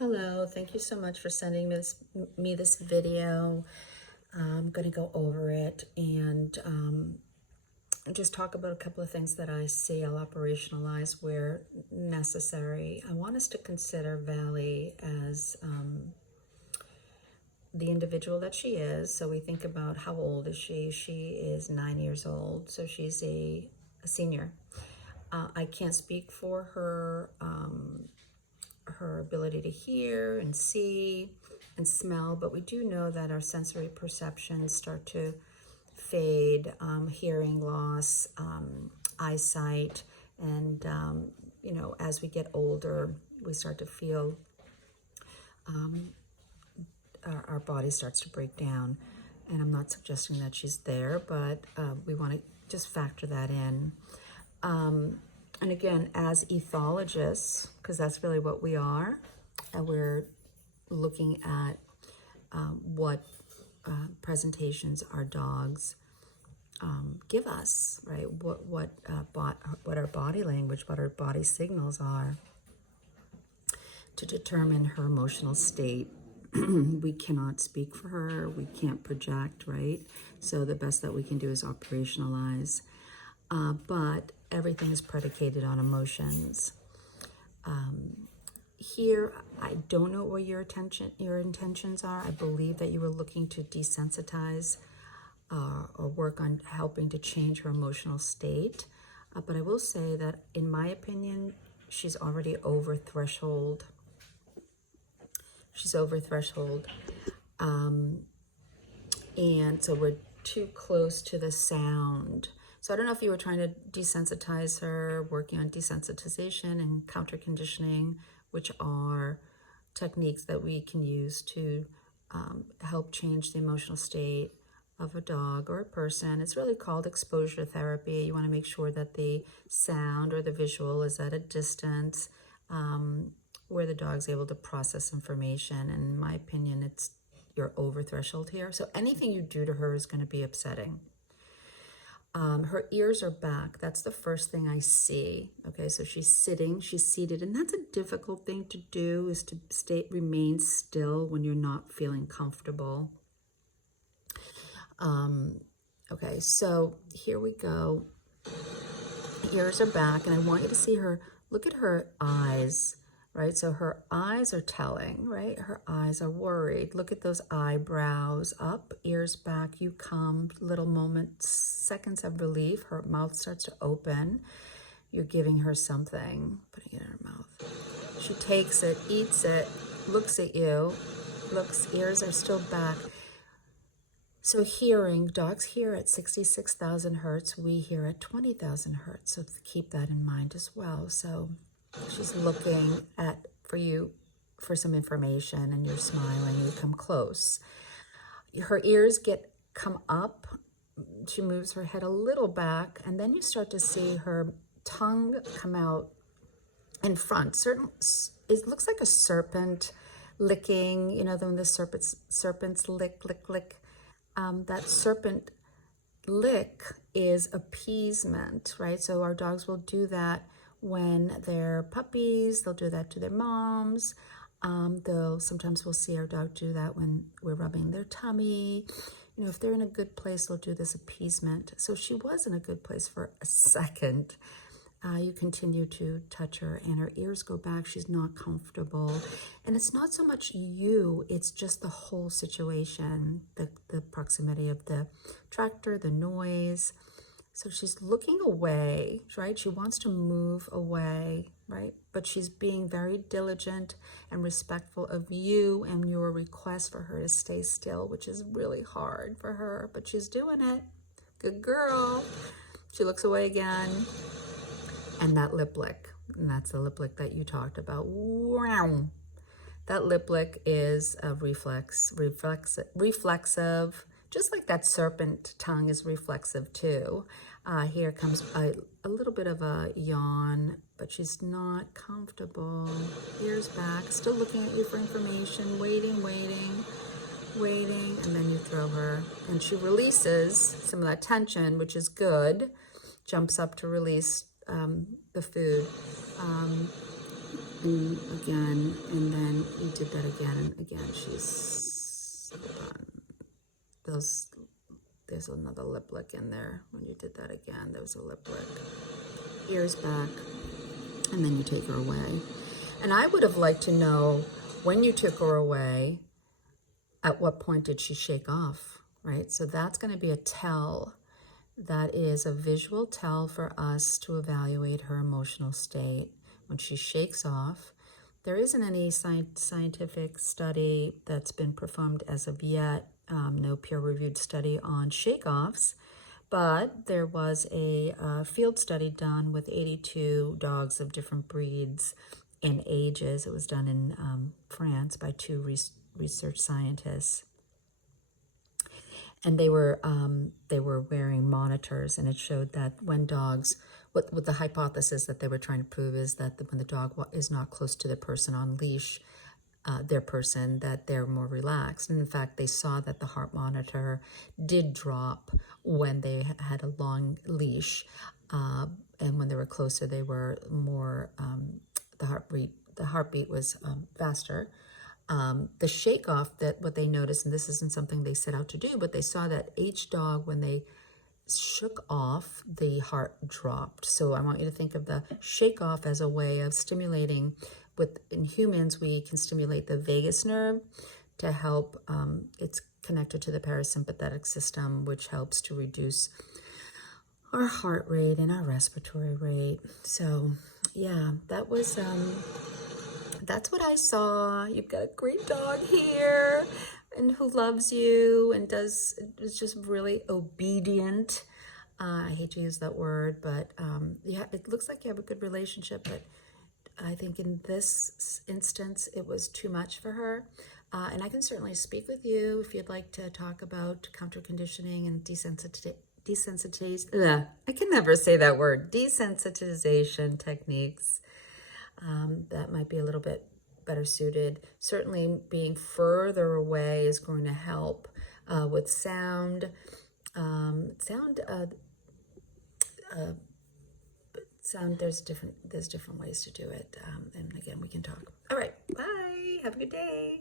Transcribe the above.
Hello, thank you so much for sending me this video. I'm going to go over it and just talk about a couple of things that I see. I'll operationalize where necessary. I want us to consider Valley as the individual that she is. So we think about how old is she? She is 9 years old, so she's a senior. I can't speak for her her ability to hear and see and smell, but we do know that our sensory perceptions start to fade, hearing loss, eyesight, and as we get older, we start to feel our body starts to break down. And I'm not suggesting that she's there, but we want to just factor that in. And again, as ethologists, because that's really what we are, and we're looking at what presentations our dogs give us, right? What our body language, what our body signals are to determine her emotional state. We cannot speak for her. We can't project, right? So the best that we can do is operationalize. But everything is predicated on emotions. Here, I don't know what your intentions are. I believe that you were looking to desensitize or work on helping to change her emotional state. But I will say that, in my opinion, she's already over threshold. She's over threshold. And so we're too close to the sound. So I don't know if you were trying to desensitize her, working on desensitization and counter conditioning, which are techniques that we can use to help change the emotional state of a dog or a person. It's really called exposure therapy. You want to make sure that the sound or the visual is at a distance where the dog's able to process information. And in my opinion, you're over threshold here. So anything you do to her is going to be upsetting. Her ears are back. That's the first thing I see. Okay, so she's seated, and that's a difficult thing to do, is to remain still when you're not feeling comfortable. Okay, so here we go. Ears are back, and I want you to see her. Look at her eyes, right? So her eyes are telling, right? Her eyes are worried. Look at those eyebrows up, ears back. You come, little moments, seconds of relief. Her mouth starts to open. You're giving her something, putting it in her mouth. She takes it, eats it, looks at you, ears are still back. So hearing, dogs hear at 66,000 hertz. We hear at 20,000 hertz. So keep that in mind as well. So she's looking for you for some information, and you're smiling, and you come close. Her ears come up. She moves her head a little back, and then you start to see her tongue come out in front. It looks like a serpent licking, when the serpents lick. That serpent lick is appeasement, right? So our dogs will do that when they're puppies. They'll do that to their moms. Sometimes we'll see our dog do that when we're rubbing their tummy. If they're in a good place, they'll do this appeasement. So she was in a good place for a second. You continue to touch her, and her ears go back. She's not comfortable. And it's not so much you, it's just the whole situation, the proximity of the tractor, the noise. So she's looking away, right? She wants to move away, right? But she's being very diligent and respectful of you and your request for her to stay still, which is really hard for her, but she's doing it. Good girl. She looks away again. And that lip lick, and that's the lip lick that you talked about. Wow. That lip lick is a reflexive, just like that serpent tongue is reflexive too. Here comes a little bit of a yawn, but she's not comfortable. Ears back, still looking at you for information, waiting, and then you throw her. And she releases some of that tension, which is good, jumps up to release the food. And again, and then you that again, and again, she's, hold on, there's another lip lick in there. When you did that again, there was a lip lick. Ears back, and then you take her away. And I would have liked to know, when you took her away, at what point did she shake off, right? So that's going to be a tell. That is a visual tell for us to evaluate her emotional state. When she shakes off, there isn't any scientific study that's been performed as of yet, no peer-reviewed study on shake-offs, but there was a field study done with 82 dogs of different breeds and ages. It was done in France by two research scientists. And they were wearing monitors, and it showed that when dogs, what the hypothesis that they were trying to prove is that when the dog is not close to the person on leash, their person, that they're more relaxed. And in fact, they saw that the heart monitor did drop when they had a long leash, and when they were closer, they were more, the heartbeat was faster. The shake off, that what they noticed, and this isn't something they set out to do, but they saw that each dog, when they shook off, the heart dropped. So I want you to think of the shake off as a way of stimulating. In humans, we can stimulate the vagus nerve to help, it's connected to the parasympathetic system, which helps to reduce our heart rate and our respiratory rate. So yeah, that's what I saw. You've got a great dog here, and who loves you and is just really obedient. I hate to use that word, but yeah, it looks like you have a good relationship, but I think in this instance, it was too much for her. And I can certainly speak with you if you'd like to talk about counter conditioning and desensitization. I can never say that word. Desensitization techniques. That might be a little bit better suited. Certainly being further away is going to help with sound. Sound, there's different ways to do it. And again, we can talk. All right, bye. Have a good day.